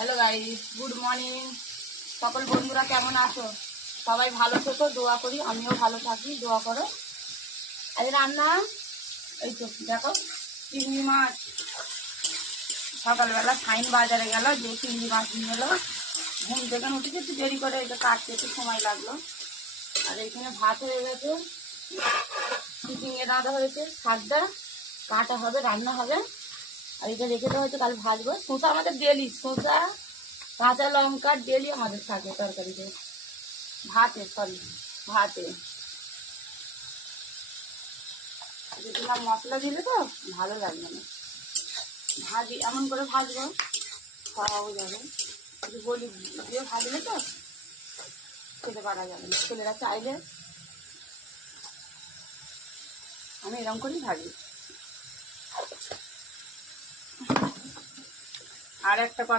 Hello guys, good morning. সকল বন্ধুরা কেমন আছো? সবাই ভালো থেকো, দোয়া করি। আমিও ভালো থাকি, দোয়া করো। আজ রান্না এই তো দেখো, চিংড়ি মাছ। সকালবেলা ফাইন বাজারে গেল, যে চিংড়ি মাছ নিয়ে এলো। ঘুম থেকে উঠেছে একটু দেরি করে, এটা কাটতে একটু সময় লাগলো। আর এইখানে ভাত হয়ে গেছে, চিচিঙে রাঁধা হয়েছে, শাকটা কাটা হবে, রান্না হবে। আর এটা রেখে দেওয়া হয়েছে, কাল ভাজবো। শসা আমাদের ডেলি, শসা কাঁচা লঙ্কা ডেলি আমাদের থাকে তরকারিতে, ভাতে দিলাম মশলা দিলে তো ভালো লাগবে না। ভাজি এমন করে ভাজবো, খাওয়াও যাবে। একটু বলি দিয়ে ভাজলে তো খেতে পারা যাবে না। ছেলেরা চাইলে আমি এরকম করেই ভাজি। আর একটা কথা,